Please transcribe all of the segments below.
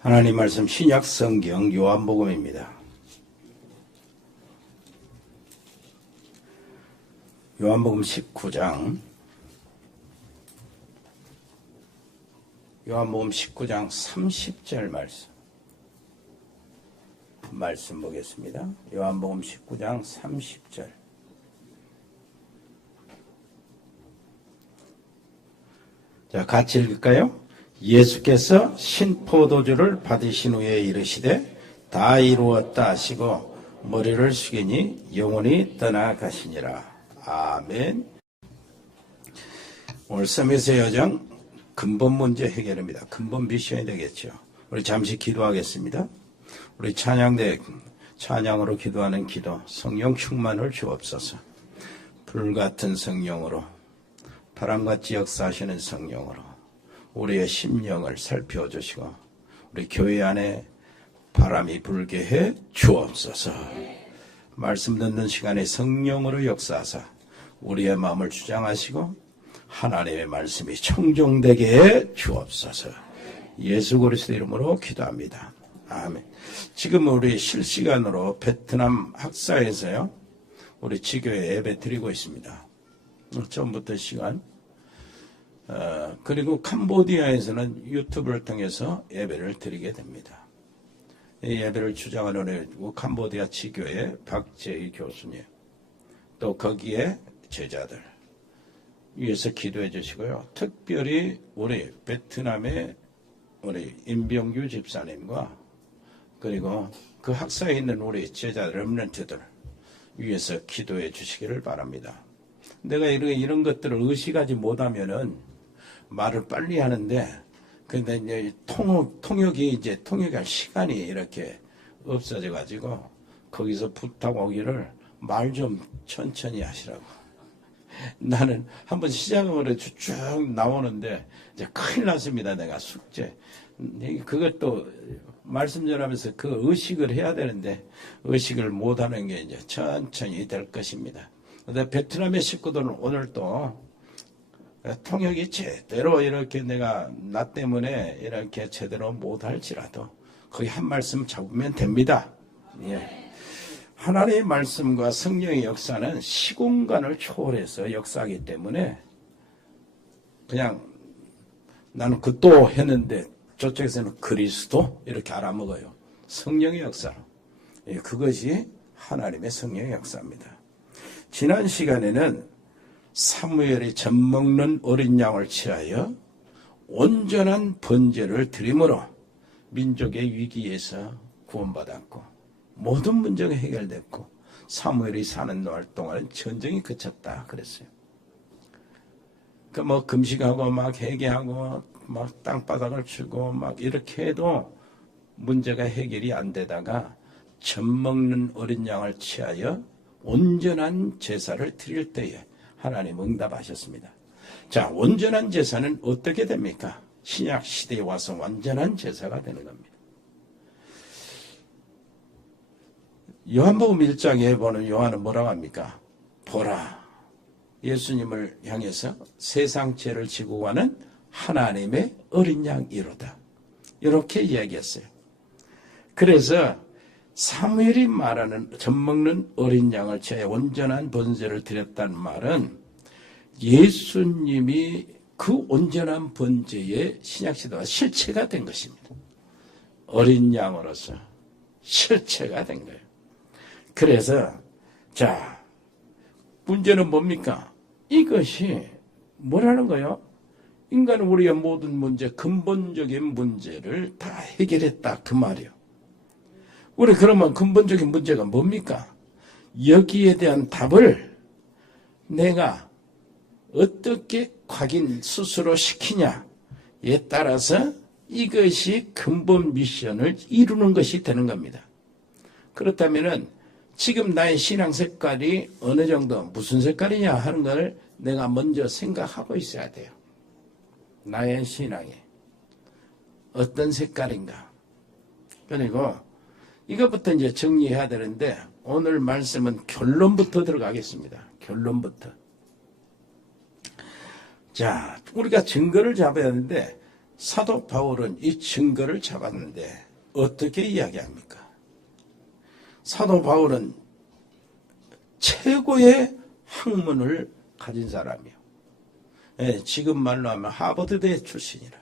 하나님 말씀 신약 성경 요한복음입니다. 요한복음 19장 요한복음 19장 30절 말씀 보겠습니다. 요한복음 19장 30절. 자, 같이 읽을까요? 예수께서 신포도주를 받으신 후에 이르시되 다 이루었다 하시고 머리를 숙이니 영혼이 떠나가시니라. 아멘. 오늘 서밋의 여정 근본 문제 해결입니다. 근본 미션이 되겠죠. 우리 잠시 기도하겠습니다. 우리 찬양으로 기도하는 기도, 성령 충만을 주옵소서. 불같은 성령으로, 바람같이 역사하시는 성령으로 우리의 심령을 살펴주시고 우리 교회 안에 바람이 불게 해 주옵소서. 말씀 듣는 시간에 성령으로 역사하사 우리의 마음을 주장하시고 하나님의 말씀이 청종되게 해 주옵소서. 예수 그리스도 이름으로 기도합니다. 아멘. 지금 우리 실시간으로 베트남 학사에서요, 우리 지교회 예배 드리고 있습니다. 처음부터 시간. 그리고 캄보디아에서는 유튜브를 통해서 예배를 드리게 됩니다. 이 예배를 주장하는 캄보디아 지교회 박재희 교수님, 또 거기에 제자들 위해서 기도해 주시고요. 특별히 우리 베트남의 우리 임병규 집사님과 그리고 그 학사에 있는 우리 제자들, 렘넌트들 위해서 기도해 주시기를 바랍니다. 내가 이런 것들을 의식하지 못하면은 말을 빨리 하는데, 근데 이제 통역할 시간이 이렇게 없어져가지고, 거기서 부탁오기를 말 좀 천천히 하시라고. 나는 한번 시작을 해서 쭉 나오는데, 이제 큰일 났습니다. 내가 숙제. 그것도 말씀 전하면서 그 의식을 해야 되는데, 의식을 못하는 게 이제 천천히 될 것입니다. 근데 베트남의 식구들은 오늘 또 통역이 제대로 이렇게 나 때문에 이렇게 제대로 못할지라도 거기 한 말씀 잡으면 됩니다. 예. 하나님의 말씀과 성령의 역사는 시공간을 초월해서 역사하기 때문에 그냥 나는 그또 했는데 저쪽에서는 그리스도 이렇게 알아먹어요. 성령의 역사로. 예, 그것이 하나님의 성령의 역사입니다. 지난 시간에는 사무엘이 젖먹는 어린 양을 취하여 온전한 번제를 드림으로 민족의 위기에서 구원받았고 모든 문제가 해결됐고 사무엘이 사는 날 동안 전쟁이 그쳤다 그랬어요. 금식하고 회개하고 땅바닥을 치고 이렇게 해도 문제가 해결이 안 되다가 젖먹는 어린 양을 취하여 온전한 제사를 드릴 때에 하나님 응답하셨습니다. 자, 온전한 제사는 어떻게 됩니까? 신약 시대에 와서 완전한 제사가 되는 겁니다. 요한복음 1장에 보는 요한은 뭐라고 합니까? 보라, 예수님을 향해서 세상 죄를 지고 가는 하나님의 어린 양이로다. 이렇게 이야기했어요. 그래서 사무엘이 말하는 젖먹는 어린 양을 취하여 온전한 번제를 드렸다는 말은 예수님이 그 온전한 번제의 신약시대와 실체가 된 것입니다. 어린 양으로서 실체가 된 거예요. 그래서 자, 문제는 뭡니까? 이것이 뭐라는 거예요? 인간은 우리의 모든 문제, 근본적인 문제를 다 해결했다 그 말이에요. 우리 그러면 근본적인 문제가 뭡니까? 여기에 대한 답을 내가 어떻게 확인 스스로 시키냐에 따라서 이것이 근본 미션을 이루는 것이 되는 겁니다. 그렇다면은 지금 나의 신앙 색깔이 어느 정도 무슨 색깔이냐 하는 걸 내가 먼저 생각하고 있어야 돼요. 나의 신앙이 어떤 색깔인가. 그리고 이것부터 이제 정리해야 되는데 오늘 말씀은 결론부터 들어가겠습니다. 결론부터. 자, 우리가 증거를 잡아야 하는데 사도 바울은 이 증거를 잡았는데 어떻게 이야기합니까? 사도 바울은 최고의 학문을 가진 사람이요. 예, 지금 말로 하면 하버드대 출신이라.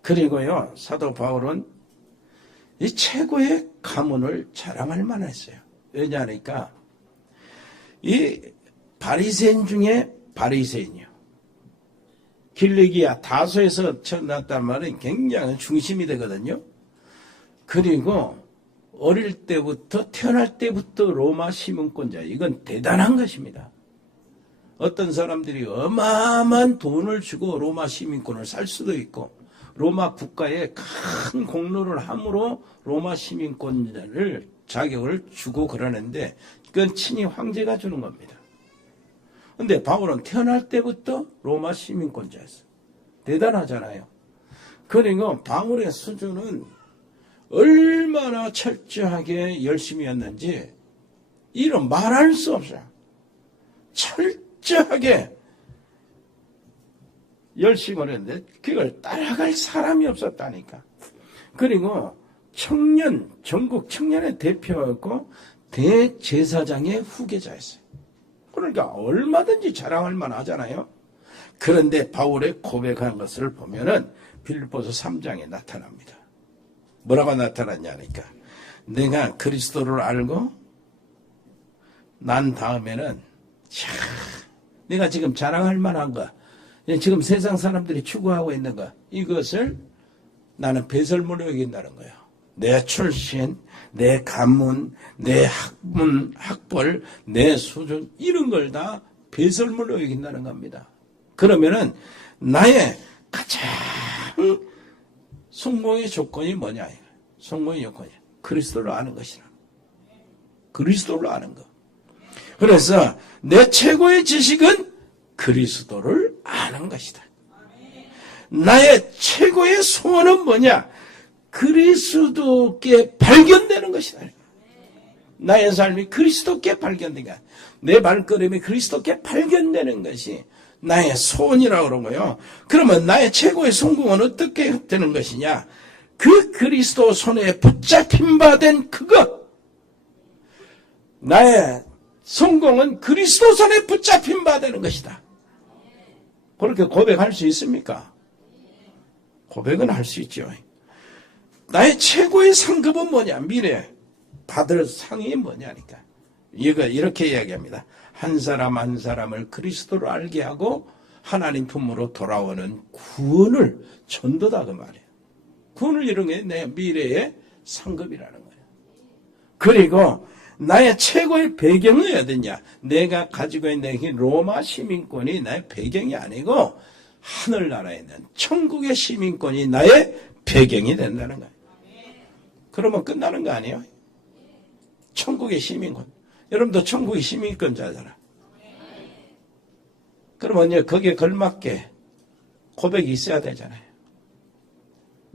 그리고요, 사도 바울은 이 최고의 가문을 자랑할 만했어요. 왜냐하니까 이 바리새인 중에 바리새인이요. 길리기아 다소에서 태어났단 말은 굉장히 중심이 되거든요. 그리고 어릴 때부터 태어날 때부터 로마 시민권자, 이건 대단한 것입니다. 어떤 사람들이 어마어마한 돈을 주고 로마 시민권을 살 수도 있고 로마 국가에 큰 공로를 함으로 로마 시민권자를 자격을 주고 그러는데 그건 친히 황제가 주는 겁니다. 근데 바울은 태어날 때부터 로마 시민권자였어요. 대단하잖아요. 그리고 바울의 수준은 얼마나 철저하게 열심히 했는지 이런 말할 수 없어요. 철저하게 열심히 했는데 그걸 따라갈 사람이 없었다니까. 그리고 청년, 전국 청년의 대표였고 대제사장의 후계자였어요. 그러니까 얼마든지 자랑할 만하잖아요. 그런데 바울의 고백한 것을 보면은 빌립보서 3장에 나타납니다. 뭐라고 나타났냐니까. 내가 그리스도를 알고 난 다음에는 내가 지금 자랑할 만한 거, 지금 세상 사람들이 추구하고 있는 거, 이것을 나는 배설물로 여긴다는 거예요. 내 출신, 내 가문, 내 학문, 학벌, 내 수준, 이런 걸 다 배설물로 여긴다는 겁니다. 그러면은 나의 가장 성공의 조건이 뭐냐? 성공의 조건이 그리스도를 아는 것이라. 그리스도를 아는 것. 그래서 내 최고의 지식은 그리스도를 아는 것이다. 나의 최고의 소원은 뭐냐? 그리스도께 발견되는 것이다. 나의 삶이 그리스도께 발견되니까 내 발걸음이 그리스도께 발견되는 것이 나의 소원이라고 그러고요. 그러면 나의 최고의 성공은 어떻게 되는 것이냐? 그 그리스도 손에 붙잡힌 바 된 그것. 나의 성공은 그리스도 손에 붙잡힌 바 되는 것이다. 그렇게 고백할 수 있습니까? 고백은 할 수 있죠. 나의 최고의 상급은 뭐냐? 미래 받을 상이 뭐냐니까. 이거 이렇게 이야기합니다. 한 사람 한 사람을 그리스도로 알게 하고 하나님 품으로 돌아오는 구원을 전도다 그 말이에요. 구원을 이룬 게 내 미래의 상급이라는 거예요. 그리고 나의 최고의 배경은 어디냐? 내가 가지고 있는 로마 시민권이 나의 배경이 아니고 하늘나라에 있는 천국의 시민권이 나의 배경이 된다는 거예요. 그러면 끝나는 거 아니에요? 천국의 시민권. 여러분도 천국의 시민권자잖아. 그러면 거기에 걸맞게 고백이 있어야 되잖아요.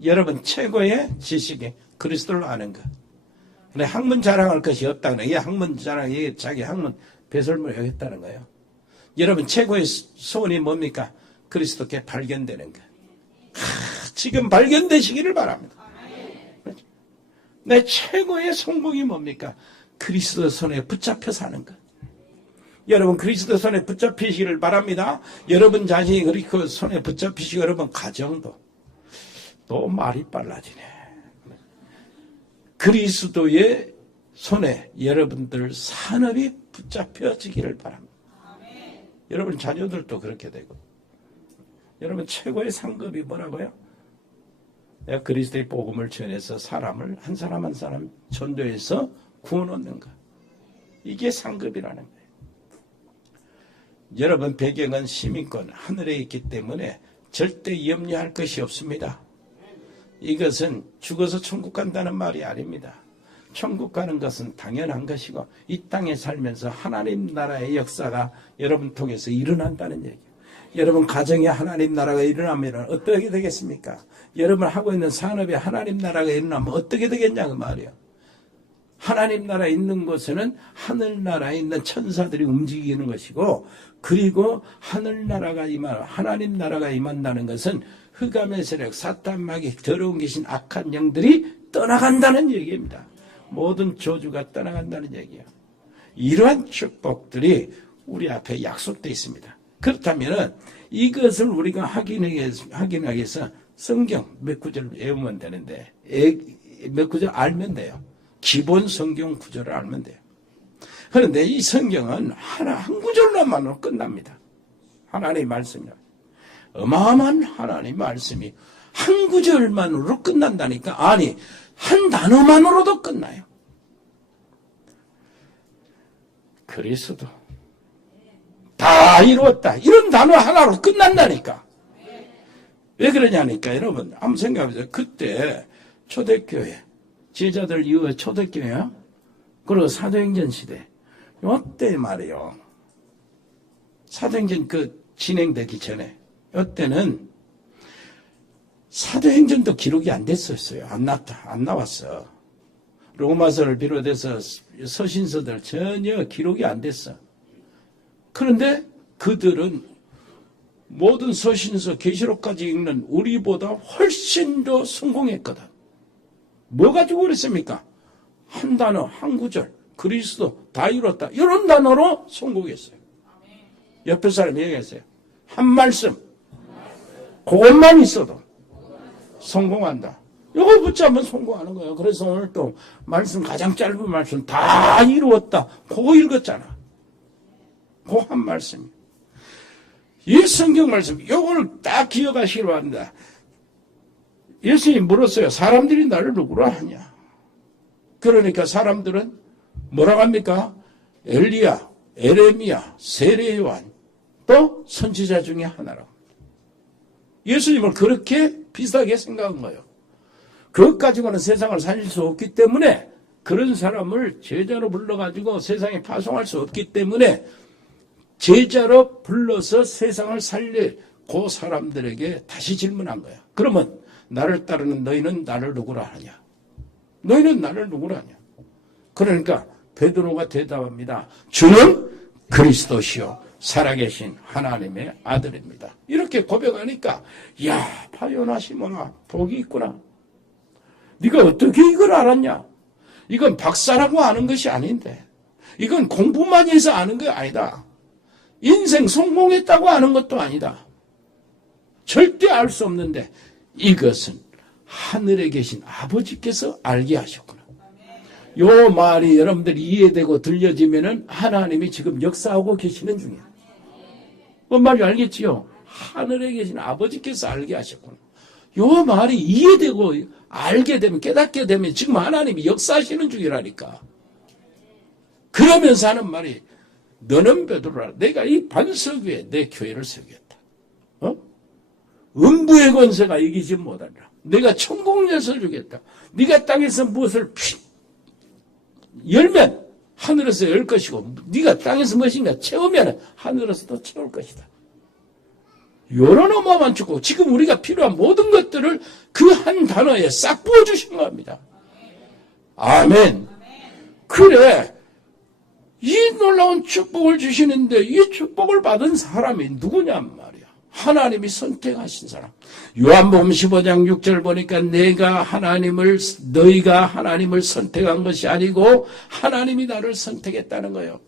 여러분 최고의 지식이 그리스도를 아는 것. 근데 학문 자랑할 것이 없다는 거예요. 학문 자랑, 자기 학문 배설물 여겼다는 거예요. 여러분 최고의 소원이 뭡니까? 그리스도께 발견되는 것. 지금 발견되시기를 바랍니다. 내 최고의 성공이 뭡니까? 그리스도 손에 붙잡혀 사는 것. 여러분 그리스도 손에 붙잡히시기를 바랍니다. 여러분 자신이 그리스도 손에 붙잡히시고 여러분 가정도 또 말이 빨라지네. 그리스도의 손에 여러분들 산업이 붙잡혀지기를 바랍니다. 여러분 자녀들도 그렇게 되고 여러분 최고의 상급이 뭐라고요? 내가 그리스도의 복음을 전해서 사람을 한 사람 한 사람 전도해서 구원 얻는 것. 이게 상급이라는 거예요. 여러분 배경은 시민권 하늘에 있기 때문에 절대 염려할 것이 없습니다. 이것은 죽어서 천국 간다는 말이 아닙니다. 천국 가는 것은 당연한 것이고 이 땅에 살면서 하나님 나라의 역사가 여러분 통해서 일어난다는 얘기예요. 여러분 가정에 하나님 나라가 일어나면 어떻게 되겠습니까? 여러분 하고 있는 산업에 하나님 나라가 일어나면 어떻게 되겠냐 그 말이에요. 하나님 나라에 있는 곳에는 하늘나라에 있는 천사들이 움직이는 것이고 그리고 하늘나라가 임한 하나님 나라가 임한다는 것은 흑암의 세력, 사탄 마귀, 더러운 귀신, 악한 영들이 떠나간다는 얘기입니다. 모든 저주가 떠나간다는 얘기예요. 이러한 축복들이 우리 앞에 약속되어 있습니다. 그렇다면 이것을 우리가 확인하기 위해서 성경 몇 구절 외우면 되는데, 몇 구절 알면 돼요. 기본 성경 구절을 알면 돼요. 그런데 이 성경은 한 구절로만으로 끝납니다. 하나님의 말씀이요. 어마어마한 하나님의 말씀이 한 구절만으로 끝난다니까. 아니, 한 단어만으로도 끝나요. 그리스도 다 이루었다. 이런 단어 하나로 끝난다니까. 왜 그러냐니까 여러분 한번 생각해보세요. 그때 초대교회 제자들 이후에 초대교회요. 그리고 사도행전 시대 이때 말이에요. 사도행전 진행되기 전에 이때는 사도행전도 기록이 안 됐었어요. 안 나왔어. 로마서를 비롯해서 서신서들 전혀 기록이 안 됐어. 그런데 그들은 모든 서신서 계시록까지 읽는 우리보다 훨씬 더 성공했거든. 뭐 가지고 그랬습니까? 한 단어, 한 구절, 그리스도 다 이뤘다. 이런 단어로 성공했어요. 옆에 사람이 얘기했어요. 한 말씀. 그것만 있어도 성공한다. 이거 붙잡으면 성공하는 거예요. 그래서 오늘 또 말씀 가장 짧은 말씀 다 이루었다. 그거 읽었잖아. 그 한 말씀. 이 성경 말씀, 이걸 딱 기억하시기 바랍니다. 예수님이 물었어요. 사람들이 나를 누구라 하냐? 그러니까 사람들은 뭐라고 합니까? 엘리야, 에레미야, 세례 요한, 또 선지자 중에 하나라고. 예수님을 그렇게 비슷하게 생각한 거예요. 그것 가지고는 세상을 살릴 수 없기 때문에 그런 사람을 제자로 불러가지고 세상에 파송할 수 없기 때문에 제자로 불러서 세상을 살릴 그 사람들에게 다시 질문한 거야. 그러면 나를 따르는 너희는 나를 누구라 하냐? 너희는 나를 누구라 하냐? 그러니까 베드로가 대답합니다. 주는 그리스도시요 살아계신 하나님의 아들입니다. 이렇게 고백하니까 야 파요나 시몬아 복이 있구나. 네가 어떻게 이걸 알았냐? 이건 박사라고 아는 것이 아닌데 이건 공부만 해서 아는 게 아니다. 인생 성공했다고 아는 것도 아니다. 절대 알 수 없는데 이것은 하늘에 계신 아버지께서 알게 하셨구나. 요 말이 여러분들이 이해되고 들려지면은 하나님이 지금 역사하고 계시는 중이에요. 뭔 말인지 알겠지요? 하늘에 계신 아버지께서 알게 하셨구나. 요 말이 이해되고 알게 되면 깨닫게 되면 지금 하나님이 역사하시는 중이라니까. 그러면서 하는 말이 너는 베드로라. 내가 이 반석 위에 내 교회를 세우겠다. 음부의 권세가 이기지 못하리라. 내가 천국에서 주겠다. 네가 땅에서 무엇을 열면 하늘에서 열 것이고 네가 땅에서 무엇인가 채우면 하늘에서도 채울 것이다. 이런 어마어마한 축복. 지금 우리가 필요한 모든 것들을 그 한 단어에 싹 부어주신 겁니다. 아멘. 그래. 이 놀라운 축복을 주시는데 이 축복을 받은 사람이 누구냔 말이야. 하나님이 선택하신 사람. 요한복음 15장 6절 보니까 너희가 하나님을 선택한 것이 아니고 하나님이 나를 선택했다는 거예요.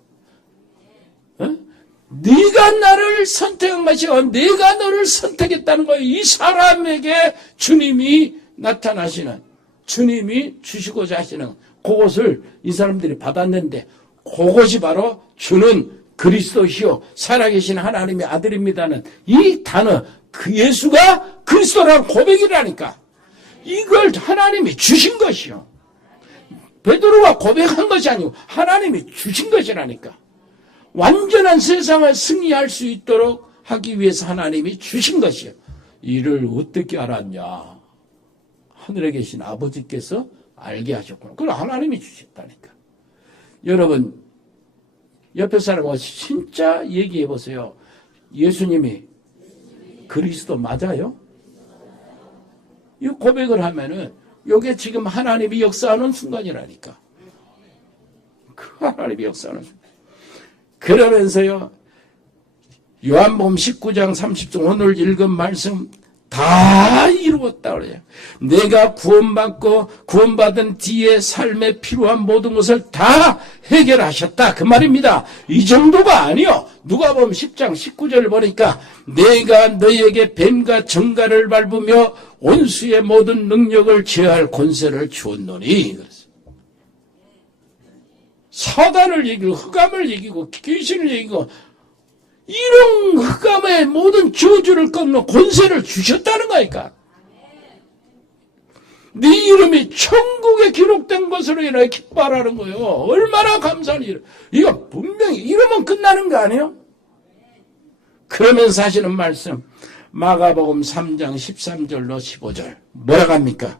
네가 나를 선택한 것이 아니고 내가 너를 선택했다는 거예요. 이 사람에게 주님이 나타나시는, 주님이 주시고자 하시는 그것을 이 사람들이 받았는데 그것이 바로 주는 그리스도시요 살아계신 하나님의 아들입니다는 이 단어, 그 예수가 그리스도라는 고백이라니까. 이걸 하나님이 주신 것이요. 베드로가 고백한 것이 아니고 하나님이 주신 것이라니까. 완전한 세상을 승리할 수 있도록 하기 위해서 하나님이 주신 것이요. 이를 어떻게 알았냐? 하늘에 계신 아버지께서 알게 하셨구나. 그걸 하나님이 주셨다니까. 여러분, 옆에 사람하고 진짜 얘기해 보세요. 예수님이 그리스도 맞아요? 이 고백을 하면은 이게 지금 하나님이 역사하는 순간이라니까. 그 하나님이 역사하는 순간. 그러면서요, 요한복음 19장 30절 오늘 읽은 말씀 다 이루었다 그래요. 내가 구원받은 뒤에 삶에 필요한 모든 것을 다 해결하셨다 그 말입니다. 이 정도가 아니요. 누가복음 10장 19절을 보니까 내가 너희에게 뱀과 정갈을 밟으며 원수의 모든 능력을 제어할 권세를 주었노니 그랬어요. 사단을 이기고 흑암을 이기고 귀신을 이기고 이런 흑암의 모든 저주를 꺾는 권세를 주셨다는 거니까. 네 이름이 천국에 기록된 것으로 인하여 기뻐하라는 거예요. 얼마나 감사한 일. 이거 분명히 이러면 끝나는 거 아니에요? 그러면서 하시는 말씀 마가복음 3장 13절로 15절 뭐라고 합니까?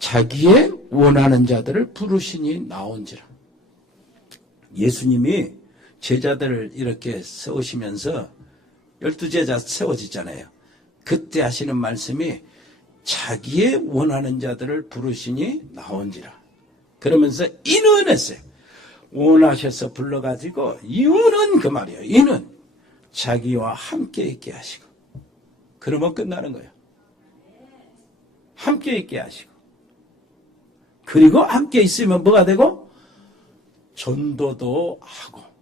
자기의 원하는 자들을 부르시니 나온지라. 예수님이 제자들을 이렇게 세우시면서 12제자 세워지잖아요. 그때 하시는 말씀이 자기의 원하는 자들을 부르시니 나온지라. 그러면서 인은했어요. 원하셔서 불러가지고 이유는 그 말이에요. 이는 자기와 함께 있게 하시고. 그러면 끝나는 거예요. 함께 있게 하시고. 그리고 함께 있으면 뭐가 되고? 전도도 하고.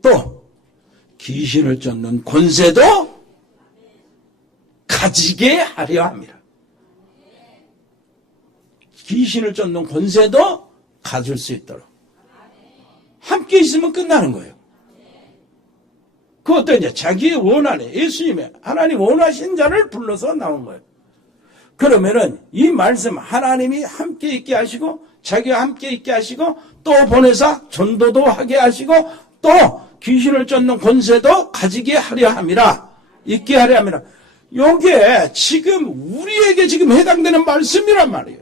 또 귀신을 쫓는 권세도 가지게 하려 합니다. 귀신을 쫓는 권세도 가질 수 있도록 함께 있으면 끝나는 거예요. 그것도 이제 자기의 원하는 예수님의 하나님 원하신 자를 불러서 나온 거예요. 그러면은 이 말씀 하나님이 함께 있게 하시고 자기와 함께 있게 하시고 또 보내사 전도도 하게 하시고 또 귀신을 쫓는 권세도 가지게 하려 함이라. 있게 하려 함이라. 요게 지금 우리에게 지금 해당되는 말씀이란 말이에요.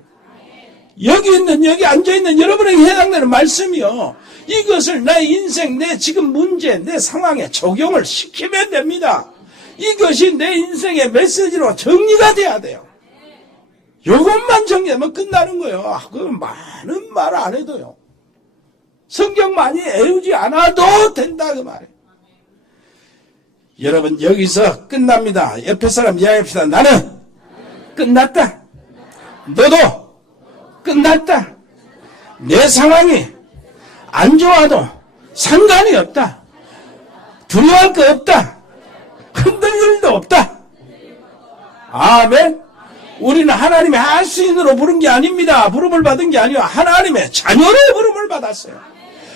여기 있는 여기 앉아있는 여러분에게 해당되는 말씀이요. 이것을 내 인생 내 지금 문제 내 상황에 적용을 시키면 됩니다. 이것이 내 인생의 메시지로 정리가 돼야 돼요. 요것만 정리하면 끝나는 거예요. 그건 많은 말 안 해도요. 성경 많이 애우지 않아도 된다 그 말이에요. 여러분 여기서 끝납니다. 옆에 사람 이야기합시다. 나는 끝났다. 너도 끝났다. 내 상황이 안 좋아도 상관이 없다. 두려워할 거 없다. 흔들릴 일도 없다. 아멘. 우리는 하나님의 하수인으로 부른 게 아닙니다. 부름을 받은 게 아니요. 하나님의 자녀로 부름을 받았어요.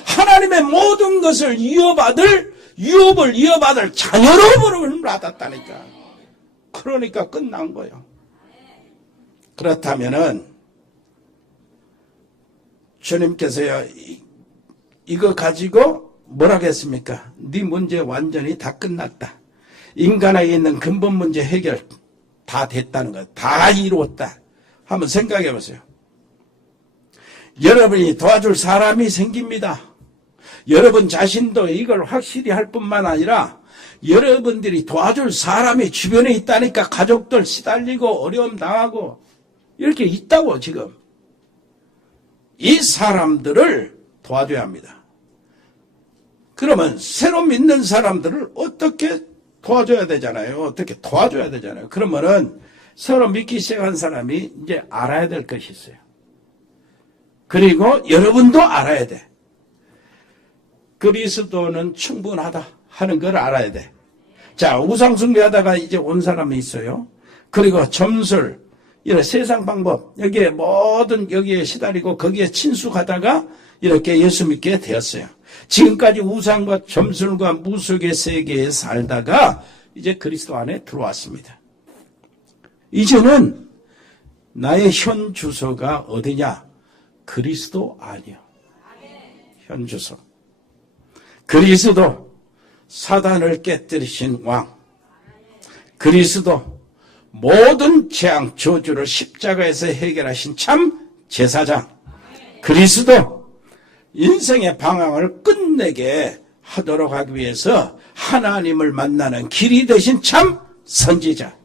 하나님의 모든 것을 유업을 이어받을 자녀로 부름을 받았다니까. 그러니까 끝난 거예요. 그렇다면은 주님께서요 이거 가지고 뭐라고 했습니까? 네 문제 완전히 다 끝났다. 인간에게 있는 근본 문제 해결 다 됐다는 거, 다 이루었다. 한번 생각해 보세요. 여러분이 도와줄 사람이 생깁니다. 여러분 자신도 이걸 확실히 할 뿐만 아니라 여러분들이 도와줄 사람이 주변에 있다니까. 가족들 시달리고 어려움 당하고 이렇게 있다고. 지금 이 사람들을 도와줘야 합니다. 그러면 새로 믿는 사람들을 어떻게 도와줘야 되잖아요. 어떻게 도와줘야 되잖아요. 그러면은 새로 믿기 시작한 사람이 이제 알아야 될 것이 있어요. 그리고 여러분도 알아야 돼. 그리스도는 충분하다 하는 걸 알아야 돼. 자, 우상숭배하다가 이제 온 사람이 있어요. 그리고 점술, 이런 세상 방법, 여기에 시달리고 거기에 친숙하다가 이렇게 예수 믿게 되었어요. 지금까지 우상과 점술과 무속의 세계에 살다가 이제 그리스도 안에 들어왔습니다. 이제는 나의 현 주소가 어디냐? 그리스도 안이요. 현 주소. 그리스도, 사단을 깨뜨리신 왕. 그리스도, 모든 재앙, 저주를 십자가에서 해결하신 참 제사장. 그리스도, 인생의 방향을 끝내게 하도록 하기 위해서 하나님을 만나는 길이 되신 참 선지자.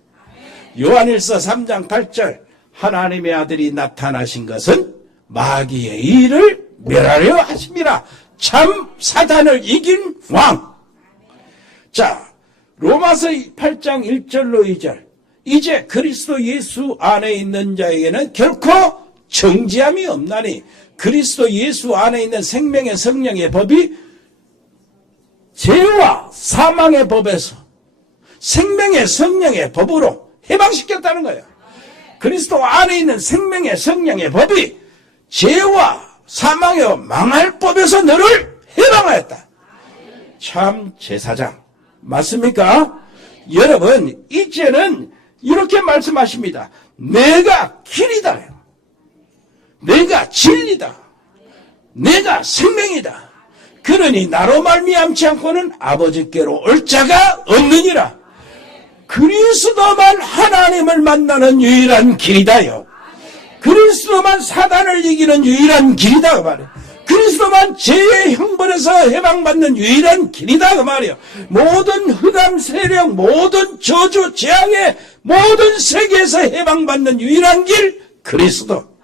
요한일서 3장 8절 하나님의 아들이 나타나신 것은 마귀의 일을 멸하려 하심이라. 참 사단을 이긴 왕. 자, 로마서 8장 1절로 2절. 이제 그리스도 예수 안에 있는 자에게는 결코 정죄함이 없나니 그리스도 예수 안에 있는 생명의 성령의 법이 죄와 사망의 법에서 생명의 성령의 법으로 해방시켰다는 거예요. 그리스도 안에 있는 생명의 성령의 법이 죄와 사망의 망할 법에서 너를 해방하였다. 참 제사장 맞습니까? 여러분 이제는 이렇게 말씀하십니다. 내가 길이다. 내가 진리다. 내가 생명이다. 그러니 나로 말미암지 않고는 아버지께로 올 자가 없느니라. 그리스도만 하나님을 만나는 유일한 길이다요. 그리스도만 사단을 이기는 유일한 길이다 그 말이에요. 그리스도만 죄의 형벌에서 해방받는 유일한 길이다 그 말이에요. 모든 흑암 세력, 모든 저주, 재앙의 모든 세계에서 해방받는 유일한 길 그리스도.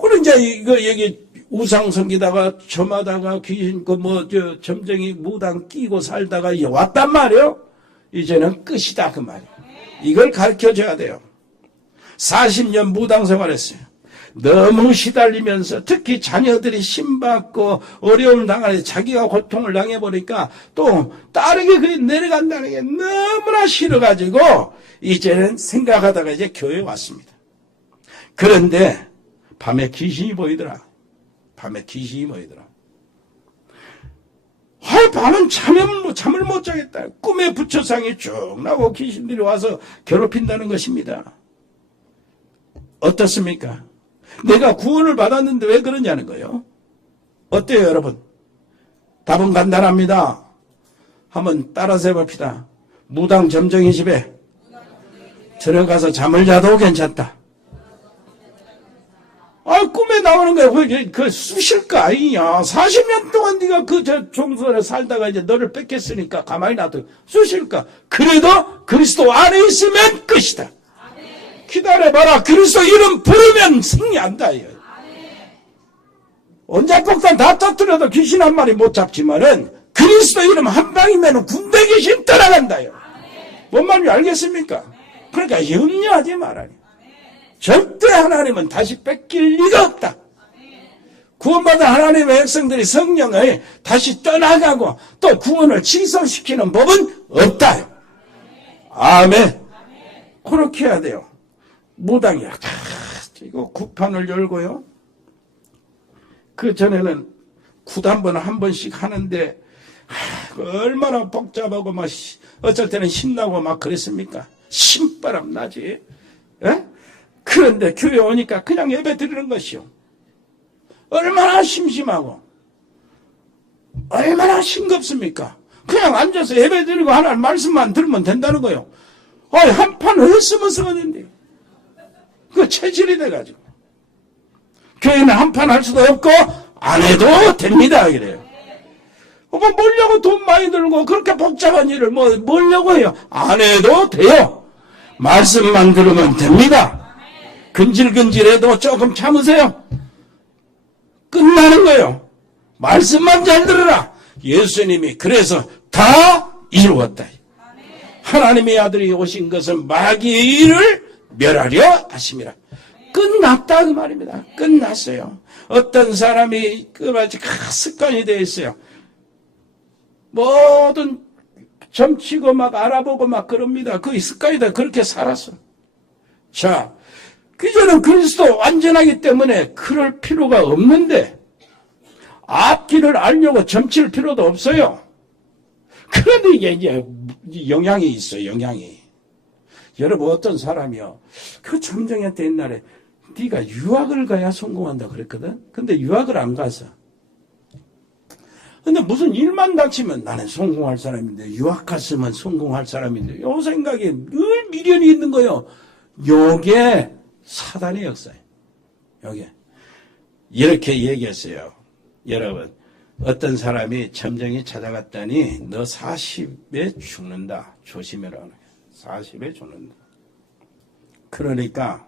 그럼 이제 이거 여기 우상 섬기다가 점하다가 귀신 점쟁이 무당 끼고 살다가 왔단 말이에요. 이제는 끝이다 그 말이에요. 이걸 가르쳐줘야 돼요. 40년 무당 생활했어요. 너무 시달리면서 특히 자녀들이 신받고 어려움을 당하니 자기가 고통을 당해보니까 또 다르게 그게 내려간다는 게 너무나 싫어가지고 이제는 생각하다가 이제 교회에 왔습니다. 그런데 밤에 귀신이 보이더라. 밤에 귀신이 보이더라. 밤은 잠을 못 자겠다. 꿈에 부처상이 쭉 나오고 귀신들이 와서 괴롭힌다는 것입니다. 어떻습니까? 내가 구원을 받았는데 왜 그러냐는 거예요. 어때요 여러분? 답은 간단합니다. 한번 따라서 해봅시다. 무당 점쟁이 집에 들어가서 잠을 자도 괜찮다. 꿈에 나오는 거야. 그 수실까 아니냐. 40년 동안 네가 종소에 살다가 이제 너를 뺏겼으니까 가만히 놔둬. 수실까. 그래도 그리스도 안에 있으면 끝이다. 기다려봐라. 그리스도 이름 부르면 승리한다. 원자폭탄 다 터뜨려도 귀신 한 마리 못 잡지만은 그리스도 이름 한 방이면 군대 귀신 떠나간다요. 뭔 말인지 알겠습니까? 그러니까 염려하지 말아요. 절대 하나님은 다시 뺏길 리가 없다. 구원받은 하나님의 백성들이 성령을 다시 떠나가고 또 구원을 취소시키는 법은 없다. 아멘. 그렇게 해야 돼요. 무당이야. 이거 구판을 열고요. 그 전에는 굿 한 번씩 하는데 얼마나 복잡하고 막 어쩔 때는 신나고 막 그랬습니까? 신바람 나지. 에? 그런데 교회 오니까 그냥 예배 드리는 것이요. 얼마나 심심하고 얼마나 싱겁습니까? 그냥 앉아서 예배 드리고 하나님 말씀만 들으면 된다는 거예요. 한 판 했으면 쓰는데 그 체질이 돼가지고 교회는 한 판 할 수도 없고 안 해도 됩니다. 그래요. 뭐려고 돈 많이 들고 그렇게 복잡한 일을 뭐려고 해요. 안 해도 돼요. 말씀만 들으면 됩니다. 근질근질해도 조금 참으세요. 끝나는 거예요. 말씀만 잘 들으라. 예수님이 그래서 다 이루었다. 하나님의 아들이 오신 것은 마귀의 일을 멸하려 하심이라. 끝났다 그 말입니다. 끝났어요. 어떤 사람이 습관이 되어 있어요. 뭐든 점치고 막 알아보고 막 그럽니다. 그 습관이다. 그렇게 살았어. 자, 그저는 그리스도 완전하기 때문에 그럴 필요가 없는데 앞길을 알려고 점칠 필요도 없어요. 그런데 이게 영향이 있어요. 영향이. 여러분 어떤 사람이요. 그 점쟁이한테 옛날에 네가 유학을 가야 성공한다 그랬거든. 근데 유학을 안 가서. 근데 무슨 일만 닥치면 나는 성공할 사람인데 유학 갔으면 성공할 사람인데 요 생각에 늘 미련이 있는 거예요. 요게 사단의 역사예요. 요게. 이렇게 얘기했어요. 여러분 어떤 사람이 점쟁이 찾아갔더니 너 40에 죽는다. 조심해라. 40에 죽는다. 그러니까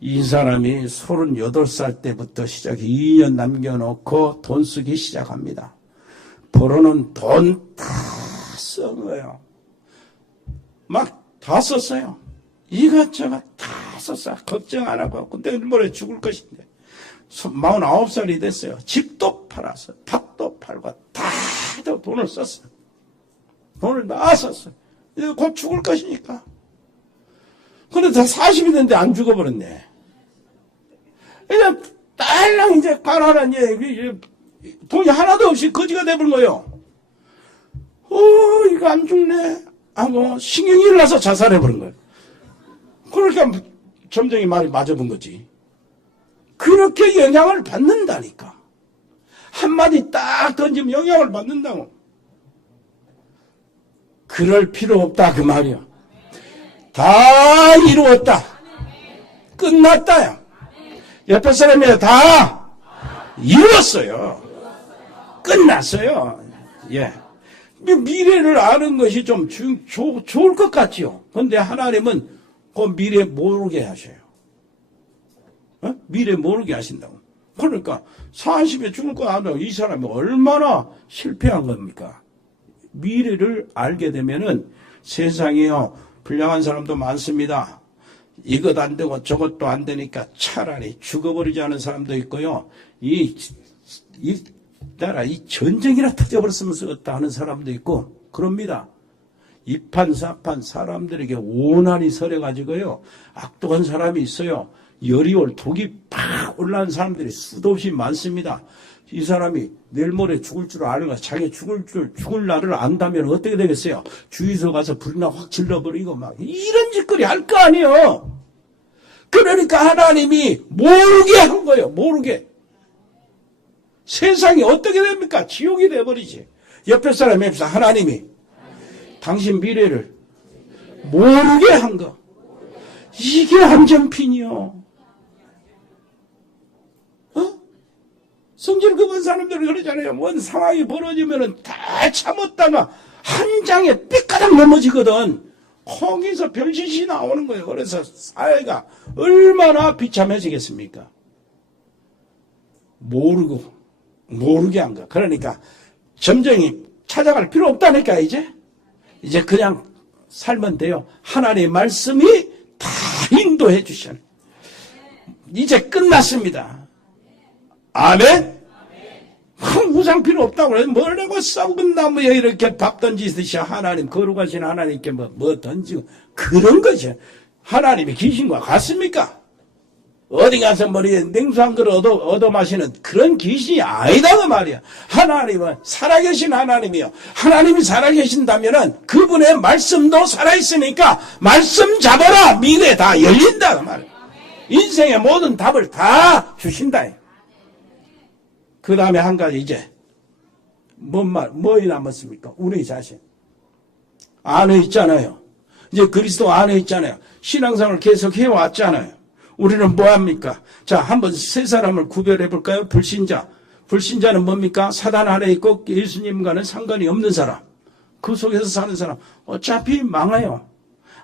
이 사람이 38살 때부터 시작해 2년 남겨놓고 돈 쓰기 시작합니다. 벌어놓은 돈 다 쓴 거예요. 막 다 썼어요. 이것저것 다 썼어. 걱정 안 하고. 내일 모레 죽을 것인데. 49살이 됐어요. 집도 팔아서, 밭도 팔고, 다 돈을 썼어. 돈을 다 썼어. 이제 곧 죽을 것이니까. 그런데 40이 됐는데 안 죽어버렸네. 그냥 딸랑 이제 가라란 돈이 하나도 없이 거지가 돼버린 거예요. 이거 안 죽네 하고 신경이 일어나서 자살해버린 거예요. 그러니까 점쟁이 말이 맞아본 거지. 그렇게 영향을 받는다니까. 한마디 딱 던지면 영향을 받는다고. 그럴 필요 없다 그 말이야. 다 이루었다. 끝났다요. 옆에 사람이 다 이루었어요. 끝났어요. 예. 미래를 아는 것이 좀 좋을 것 같지요. 그런데 하나님은 그 미래 모르게 하셔요. 미래 모르게 하신다고. 그러니까 40에 죽을 거 알아도 이 사람이 얼마나 실패한 겁니까? 미래를 알게 되면은 세상에요. 불량한 사람도 많습니다. 이것 안 되고 저것도 안 되니까 차라리 죽어버리지 않은 사람도 있고요. 이 나라 이 전쟁이나 터져버렸으면 쓰겠다 하는 사람도 있고 그럽니다. 이판사판 사람들에게 오난이 서려가지고요. 악독한 사람이 있어요. 열이 독이 팍 올라온 사람들이 수도 없이 많습니다. 이 사람이 내일 모레 죽을 줄 아는 거, 자기 죽을 날을 안다면 어떻게 되겠어요? 주유소 가서 불이나 확 질러버리고 막 이런 짓거리 할 거 아니에요. 그러니까 하나님이 모르게 한 거예요. 모르게. 세상이 어떻게 됩니까? 지옥이 돼버리지. 옆에 사람 앱사 하나님이 당신 미래를 모르게 한 거. 이게 한정핀이요. 성질 급한 사람들이 그러잖아요. 뭔 상황이 벌어지면은 다 참았다가 한 장에 삐까닥 넘어지거든. 거기서 별짓이 나오는 거예요. 그래서 사회가 얼마나 비참해지겠습니까? 모르게 한 거. 그러니까 점쟁이 찾아갈 필요 없다니까 이제 그냥 살면 돼요. 하나님의 말씀이 다 인도해 주셔요. 이제 끝났습니다. 아멘? 우상 필요 없다고 그래요. 뭘 내고 썩은 나무에 이렇게 밥 던지듯이 하나님, 거룩하신 하나님께 뭐 던지고, 그런 것이 하나님이 귀신과 같습니까? 어디 가서 머리에 냉수 한 그릇 얻어 마시는 그런 귀신이 아니다, 그 말이야. 하나님은 살아계신 하나님이요. 하나님이 살아계신다면은 그분의 말씀도 살아있으니까 말씀 잡아라! 미래 다 열린다, 그 말이야. 인생의 모든 답을 다 주신다. 그 다음에 한 가지 이제 뭐 남았습니까? 우리 자신 안에 있잖아요. 이제 그리스도 안에 있잖아요. 신앙생활을 계속 해왔잖아요. 우리는 뭐합니까? 자, 한번 세 사람을 구별해 볼까요? 불신자는 뭡니까? 사단 아래 있고 예수님과는 상관이 없는 사람. 그 속에서 사는 사람 어차피 망해요.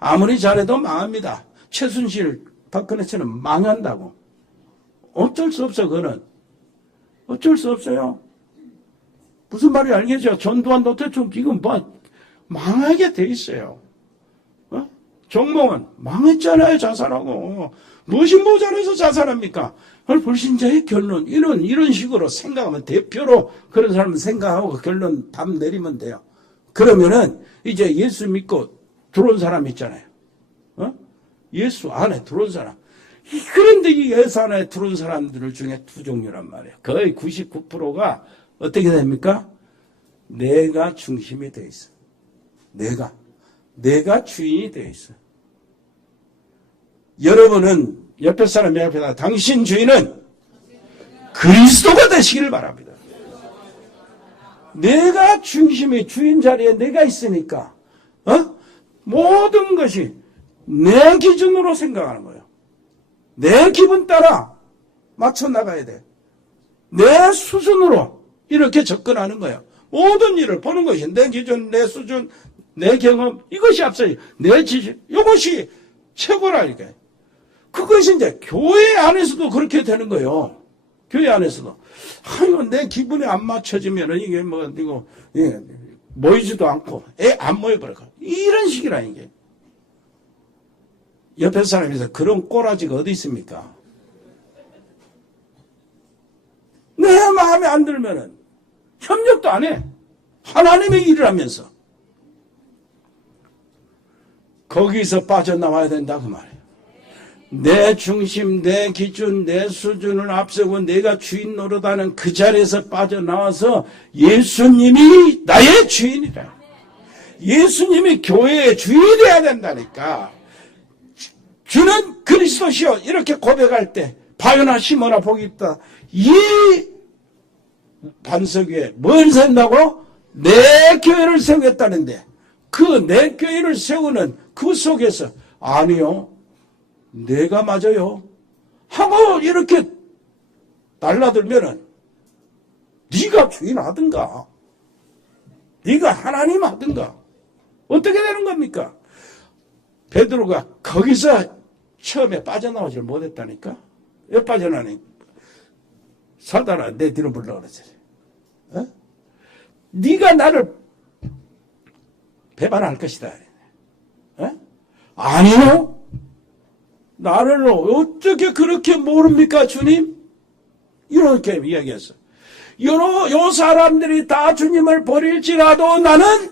아무리 잘해도 망합니다. 최순실, 박근혜처럼 망한다고. 어쩔 수 없어. 그거는 어쩔 수 없어요. 무슨 말인지 알겠죠? 전두환 노태총 지금 망하게 돼 있어요. 정몽은 망했잖아요. 자살하고. 무엇이 모자라서 자살합니까? 불신자의 결론 이런 식으로 생각하면 대표로 그런 사람은 생각하고 결론 답 내리면 돼요. 그러면은 이제 예수 믿고 들어온 사람 있잖아요. 예수 안에 들어온 사람. 그런데 이 예수 안에 들어온 사람들 중에 두 종류란 말이에요. 거의 99%가 어떻게 됩니까? 내가 중심이 돼 있어. 내가 주인이 돼 있어. 여러분은 옆에 사람 옆에다 당신 주인은 그리스도가 되시기를 바랍니다. 내가 중심의 주인 자리에 내가 있으니까 모든 것이 내 기준으로 생각하는 거예요. 내 기분 따라 맞춰 나가야 돼. 내 수준으로 이렇게 접근하는 거예요. 모든 일을 보는 것이 내 기준, 내 수준, 내 경험 이것이 앞서요. 내 지식 이것이 최고라니까. 그것이 이제 교회 안에서도 그렇게 되는 거예요. 교회 안에서도. 이거 내 기분에 안 맞춰지면 이게 이거 모이지도 않고 안 모여버려. 이런 식이라 이게. 옆에 사람에서 그런 꼬라지가 어디 있습니까? 내 마음에 안 들면은 협력도 안 해. 하나님의 일을 하면서. 거기서 빠져나와야 된다 그 말이에요. 내 중심, 내 기준, 내 수준을 앞세우고 내가 주인 노릇하는 그 자리에서 빠져나와서 예수님이 나의 주인이라. 예수님이 교회의 주인이어야 된다니까. 주는 그리스도시요 이렇게 고백할 때 바요나 시모나 복이 있다. 이 반석 위에 뭘 세운다고? 내 교회를 세우겠다는데 그 내 교회를 세우는 그 속에서 아니요. 내가 맞아요. 하고 이렇게 달라들면은 네가 주인 하든가 네가 하나님 하든가 어떻게 되는 겁니까? 베드로가 거기서 처음에 빠져나오질 못했다니까. 왜 빠져나니? 살다가 내 뒤로 불러 그랬지. 어? 네가 나를 배반할 것이다. 어? 아니요. 나를 어떻게 그렇게 모릅니까, 주님? 이렇게 이야기했어. 요 사람들이 다 주님을 버릴지라도 나는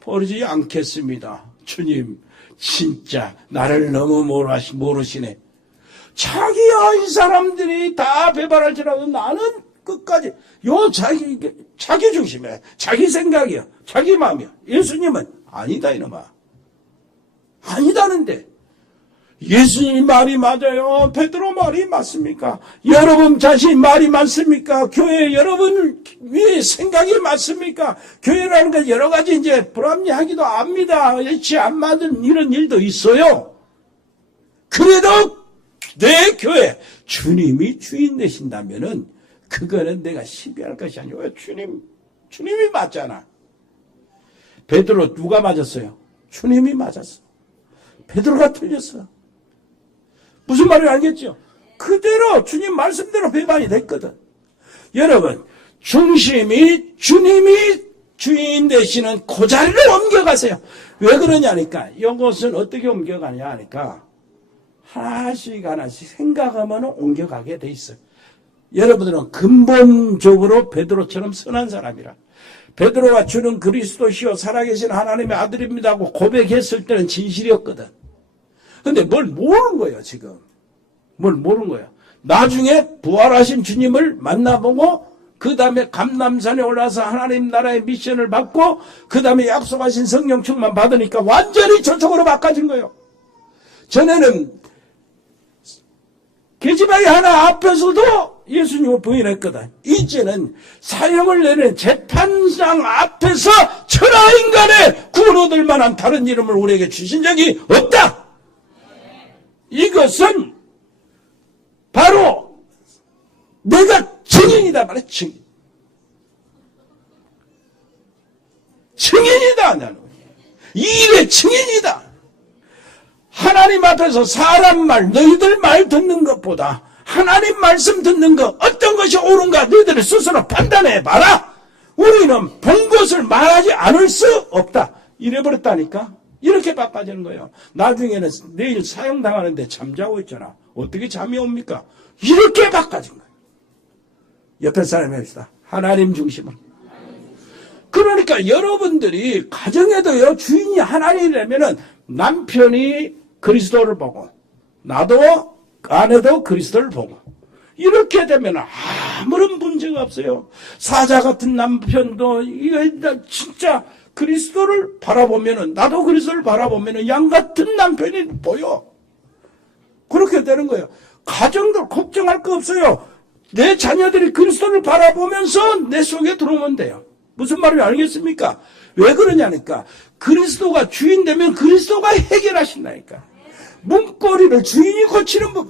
버리지 않겠습니다. 주님, 진짜 나를 너무 모르시네. 자기야, 이 사람들이 다 배반할지라도 나는 끝까지, 자기 중심이야. 자기 생각이야. 자기 마음이야. 예수님은 아니다, 이놈아. 아니다는데. 예수님 말이 맞아요. 베드로 말이 맞습니까? 여러분 자신 말이 맞습니까? 교회 여러분 위에 생각이 맞습니까? 교회라는 건 여러 가지 이제 불합리하기도 합니다. 일치 안 맞은 이런 일도 있어요. 그래도 내 교회 주님이 주인 되신다면은 그거는 내가 시비할 것이 아니고 주님이 맞잖아. 베드로 누가 맞았어요? 주님이 맞았어. 베드로가 틀렸어. 무슨 말인지 알겠죠? 그대로 주님 말씀대로 배반이 됐거든. 여러분 중심이 주님이 주인 되시는 그 자리를 옮겨가세요. 왜 그러냐니까 이것은 어떻게 옮겨가냐 하니까 하나씩 생각하면 옮겨가게 돼 있어요. 여러분들은 근본적으로 베드로처럼 선한 사람이라. 베드로가 주는 그리스도시요 살아계신 하나님의 아들입니다 하고 고백했을 때는 진실이었거든. 근데 뭘 모르는 거예요, 지금. 뭘 모르는 거예요. 나중에 부활하신 주님을 만나보고 그 다음에 감람산에 올라서 하나님 나라의 미션을 받고 그 다음에 약속하신 성령 충만 받으니까 완전히 저쪽으로 바꿔진 거예요. 전에는 계집아이 하나 앞에서도 예수님을 부인했거든. 이제는 사형을 내는 재판장 앞에서 천하인간의 구원 얻을 만한 다른 이름을 우리에게 주신 적이 없다. 이것은 바로 내가 증인이다 말이야. 증인이다. 나는 이 일의 증인이다. 하나님 앞에서 사람 말, 너희들 말 듣는 것보다 하나님 말씀 듣는 것 어떤 것이 옳은가 너희들이 스스로 판단해봐라. 우리는 본 것을 말하지 않을 수 없다. 이래버렸다니까. 이렇게 바꿔지는 거예요. 나중에는 내일 사형당하는데 잠자고 있잖아. 어떻게 잠이 옵니까? 이렇게 바꿔진 거예요. 옆에 사람이 합시다. 하나님 중심으로. 그러니까 여러분들이 가정에도요 주인이 하나님이라면은 남편이 그리스도를 보고 나도 아내도 그리스도를 보고 이렇게 되면 아무런 문제가 없어요. 사자 같은 남편도 이거 진짜 그리스도를 바라보면은 나도 그리스도를 바라보면은 양 같은 남편이 보여. 그렇게 되는 거예요. 가정도 걱정할 거 없어요. 내 자녀들이 그리스도를 바라보면서 내 속에 들어오면 돼요. 무슨 말인지 알겠습니까? 왜 그러냐니까 그리스도가 주인 되면 그리스도가 해결하신다니까. 문고리를 주인이 고치는 거,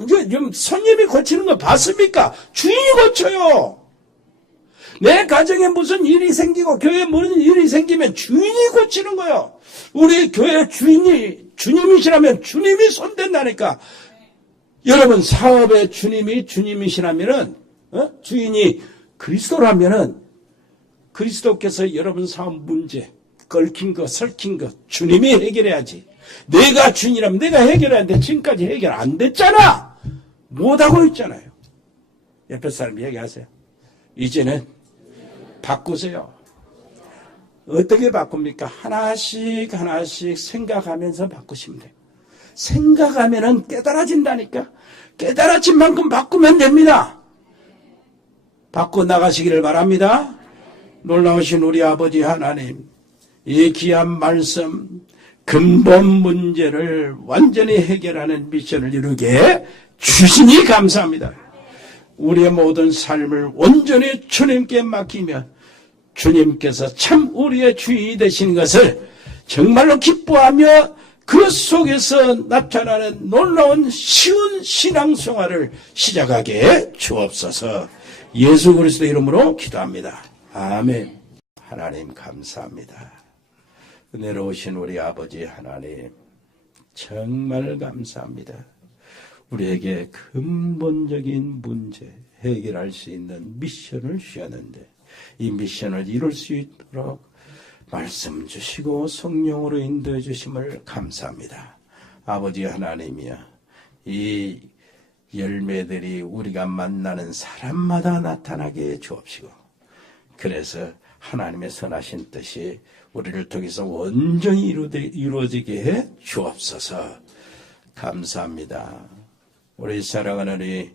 손님이 고치는 거 봤습니까? 주인이 고쳐요. 내 가정에 무슨 일이 생기고 교회에 무슨 일이 생기면 주인이 고치는 거예요. 우리 교회 주인이 주님이시라면 주님이 손댄다니까. 여러분 사업의 주님이 주님이시라면은 주인이 그리스도라면은 그리스도께서 여러분 사업 문제 얽힌 거 설킨 거 주님이 해결해야지. 내가 주인이라면 내가 해결하는데 지금까지 해결 안 됐잖아. 못하고 있잖아요. 옆에 사람 얘기하세요. 이제는 바꾸세요. 어떻게 바꿉니까? 하나씩 하나씩 생각하면서 바꾸시면 돼요. 생각하면은 깨달아진다니까. 깨달아진 만큼 바꾸면 됩니다. 바꿔 나가시기를 바랍니다. 놀라우신 우리 아버지 하나님, 이 귀한 말씀, 근본 문제를 완전히 해결하는 미션을 이루게 주시니 감사합니다. 우리의 모든 삶을 온전히 주님께 맡기며 주님께서 참 우리의 주인이 되신 것을 정말로 기뻐하며 그 속에서 나타나는 놀라운 쉬운 신앙생활을 시작하게 주옵소서. 예수 그리스도 이름으로 기도합니다. 아멘. 하나님 감사합니다. 은혜로우신 우리 아버지 하나님 정말 감사합니다. 우리에게 근본적인 문제 해결할 수 있는 미션을 주셨는데 이 미션을 이룰 수 있도록 말씀 주시고 성령으로 인도해 주심을 감사합니다. 아버지 하나님이여, 이 열매들이 우리가 만나는 사람마다 나타나게 주옵시고, 그래서 하나님의 선하신 뜻이 우리를 통해서 온전히 이루어지게 해 주옵소서. 감사합니다. 우리 사랑하는 우리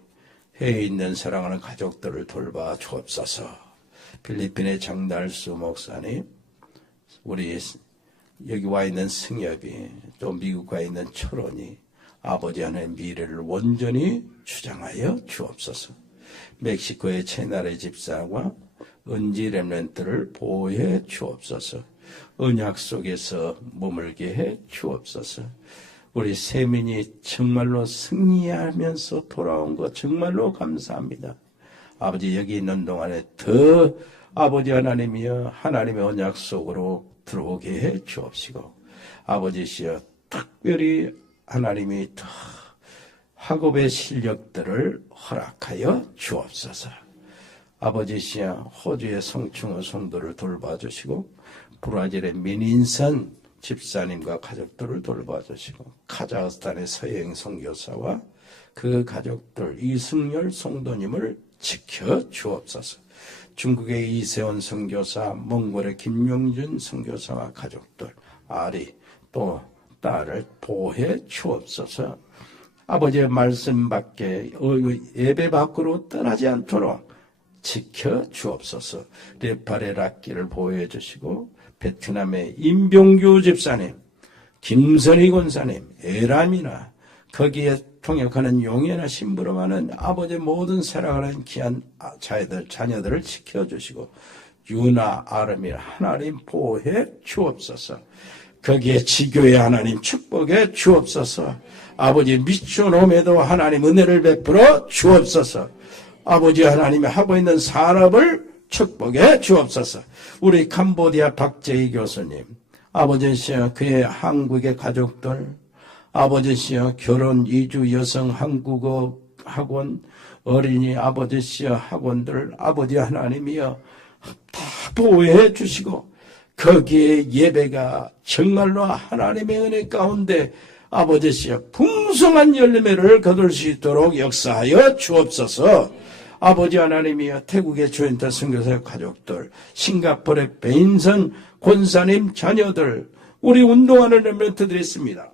해외에 있는 사랑하는 가족들을 돌봐 주옵소서. 필리핀의 장달수 목사님, 우리 여기 와 있는 승엽이, 또 미국 와 있는 철원이 아버지 하나님의 미래를 온전히 주장하여 주옵소서. 멕시코의 채나레 집사와 은지 렘넌트를 보호해 주옵소서. 언약 속에서 머물게 해 주옵소서. 우리 세민이 정말로 승리하면서 돌아온 것 정말로 감사합니다. 아버지, 여기 있는 동안에 더 아버지 하나님이여 하나님의 언약 속으로 들어오게 해 주옵시고, 아버지시여 특별히 하나님이 더 학업의 실력들을 허락하여 주옵소서. 아버지시여 호주의 성충호 성도를 돌봐주시고, 브라질의 민인선 집사님과 가족들을 돌봐주시고, 카자흐스탄의 서행 선교사와 그 가족들 이승열 성도님을 지켜 주옵소서. 중국의 이세원 선교사, 몽골의 김용준 선교사와 가족들, 아리 또 딸을 보호해 주옵소서. 아버지의 말씀 밖에 예배 밖으로 떠나지 않도록 지켜 주옵소서. 네팔의 락기를 보호해 주시고, 베트남의 임병규 집사님, 김선희 권사님, 에람이나 거기에 통역하는 용해나 심부름하는 아버지의 모든 사랑하는 귀한 자녀들을 지켜주시고, 유나 아름이 하나님 보호해 주옵소서. 거기에 지교의 하나님 축복해 주옵소서. 아버지 미추놈에도 하나님 은혜를 베풀어 주옵소서. 아버지 하나님이 하고 있는 산업을 축복해 주옵소서. 우리 캄보디아 박재희 교수님, 아버지시여 그의 한국의 가족들, 아버지시여 결혼 이주 여성 한국어 학원, 어린이 아버지시여 학원들, 아버지 하나님이여 다 보호해 주시고, 거기에 예배가 정말로 하나님의 은혜 가운데 아버지시여 풍성한 열매를 거둘 수 있도록 역사하여 주옵소서. 아버지 하나님이여 태국의 조인타 선교사 가족들, 싱가포르의 베인선 권사님 자녀들, 우리 운동하는 렘넌트들이 있습니다.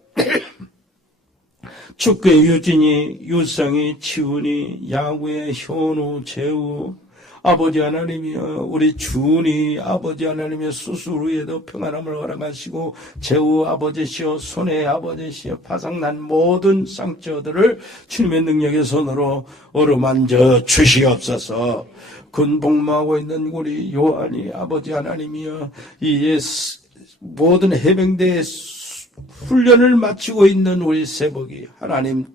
축구의 유진이, 유성이, 치훈이, 야구의 현우, 재우, 아버지 하나님이여 우리 주은이 아버지 하나님의 수술 후에도 평안함을 허락하시고, 재우 아버지시여 손의 아버지시여 바상난 모든 상처들을 주님의 능력의 손으로 어루만져 주시옵소서. 군복무하고 있는 우리 요한이 아버지 하나님이여 이 모든 해병대의 훈련을 마치고 있는 우리 세복이 하나님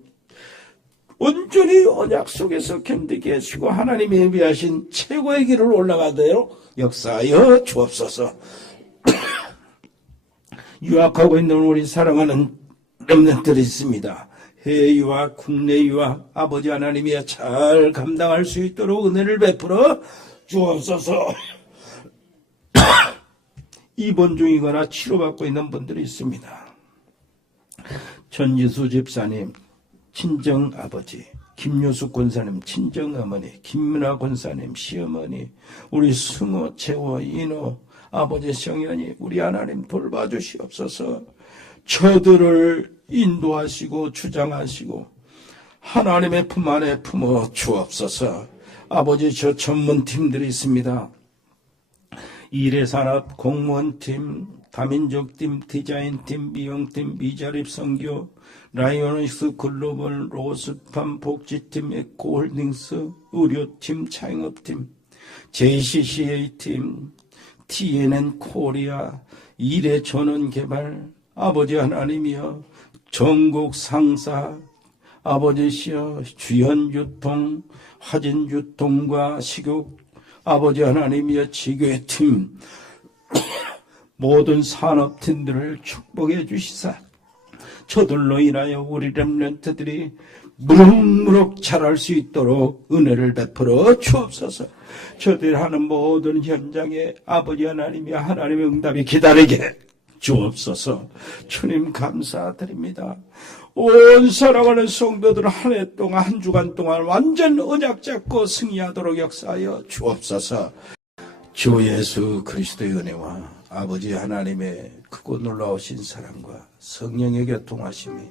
온전히 언약 속에서 견디게 하시고 하나님이 예비하신 최고의 길을 올라가도록 역사하여 주옵소서. 유학하고 있는 우리 사랑하는 렘넌트들이 있습니다. 해외 유학, 국내 유학, 아버지 하나님이 잘 감당할 수 있도록 은혜를 베풀어 주옵소서. 입원 중이거나 치료받고 있는 분들이 있습니다. 전지수 집사님 친정아버지, 김효숙 권사님 친정어머니, 김민아 권사님 시어머니, 우리 승호, 채호, 인호, 아버지 성현이 우리 하나님 돌봐주시옵소서. 저들을 인도하시고 주장하시고 하나님의 품 안에 품어 주옵소서. 아버지, 저 전문팀들이 있습니다. 일회산업, 공무원팀, 다민족팀, 디자인팀, 미용팀, 미자립 선교, 라이오닉스 글로벌, 로스팜 복지팀, 에코홀딩스, 의료팀, 창업팀, JCCA팀, TNN 코리아, 일회 전원개발, 아버지 하나님이여 전국 상사, 아버지시여 주현유통, 화진유통과 식욕, 아버지 하나님이여 지교팀, 모든 산업팀들을 축복해 주시사 저들로 인하여 우리 렘넌트들이 무럭무럭 자랄 수 있도록 은혜를 베풀어 주옵소서. 저들 하는 모든 현장에 아버지 하나님이 하나님의 응답이 기다리게 주옵소서. 주님 감사드립니다. 온 사랑하는 성도들 한 해 동안, 한 주간 동안 완전 언약 잡고 승리하도록 역사하여 주옵소서. 주 예수 그리스도의 은혜와 아버지 하나님의 크고 놀라우신 사랑과 성령의 교통하심이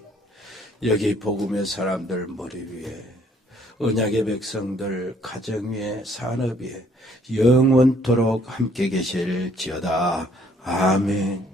여기 복음의 사람들 머리 위에, 언약의 백성들 가정 위에, 산업 위에 영원토록 함께 계실지어다. 아멘.